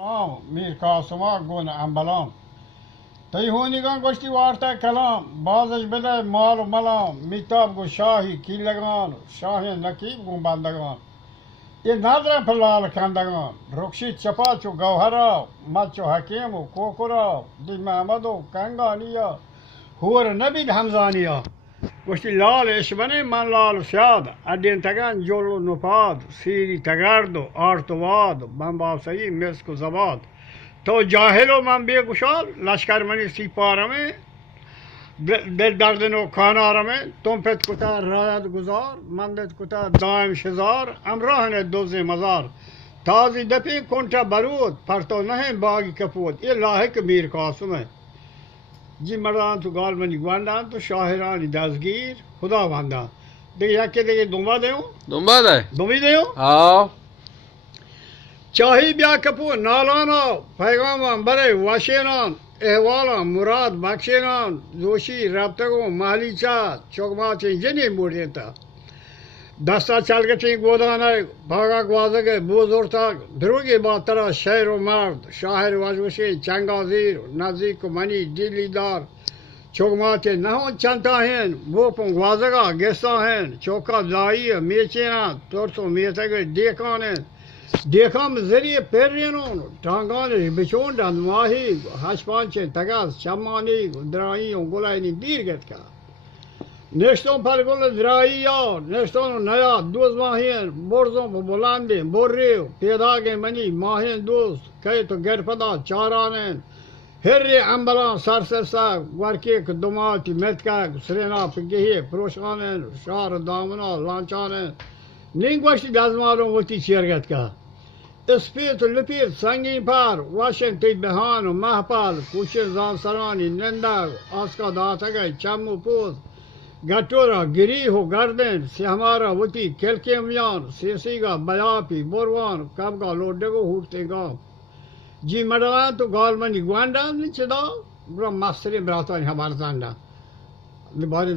Mir Kasım'a gona ambalam. Tayhunigan goshti varta kalam. Bazaj beda mal malam. Mitab go shahi kilagan. Shahi nakib go bandagan. ये नादरा फलाल खानदागान रुखशी चपा चो गौहरा मचो हकीमो Kokura दी महमदो कंगानिया हुर नबी हमजानिया वशी लाल इश्बने मन लाल शाद अड्डीन तगान जोलो नुपाद सीरी तगार्दो आर्तवाद बम्बा सही मिस्को जबाद तो जाहिलो मन बेगुशाल लश्कर मनी सिपारा में दिल दर्दनो खानारा में तुम पे कुता रायत गुजार मंदिर कुता दायम शिजार अमराह ने दोजे मजार ताजी दपी कोंटा बरूद पर तो नहीं बागी कपूत ये लाहिक मीर कासम है जी मर्दान तो गाल मनी ग्वांडान तो शाहिरान दसगीर खुदा वांदा देख याके देखे दुम्बा दे हाँ चाही ब्या कपूर नालाना पैगाम बरे वाशेनान ehvala murad bakshenan zoshi raptago mahlicha chogmache jene murdenta dasta chalgati godana bhaga gwazage bozortag droge batara shahro mard shahir wajwshi changazir nazik mani dilidar chogmache nahon chanta hen bopon gwazaga gesa hen choka lai mechena torso metage dekanen देखम जरिए पेरियनों टांगाने बिचों डंदमाही हस्पांचे तगास चमानी द्राई उंगुलाइनी दीर्घत का नेस्टों पर गुल द्राई यार नेस्टों नया दोस्त माहियन बोर्जों बुलांदे बोर्रे पैदा के मनी माहियन दोस्त कहे तो गरपदा चाराने हिर्रे अंबला सरसरसा वर्के दुमाती मेतका सरेना पिगे प्रोशाने शार दामना लांचाने निंगवशी दाजमारों वती शेरगत का Espírito Lupir, Sanguin Par, Washington Behano, Mahpal, Kushin Zan Sarani, Nendag, Oscar Datagai, Chamu Puz, Gatura, Giriho, Garden, Sihamara, Wuti, Kelkemian, Sisiga, Bayapi, Borwan, Kabga, Lodego, Hurtega, G. Madalanto, Galmani, Guanda, Nichida, Bram Masteri, Brata, and Habarzanda. The body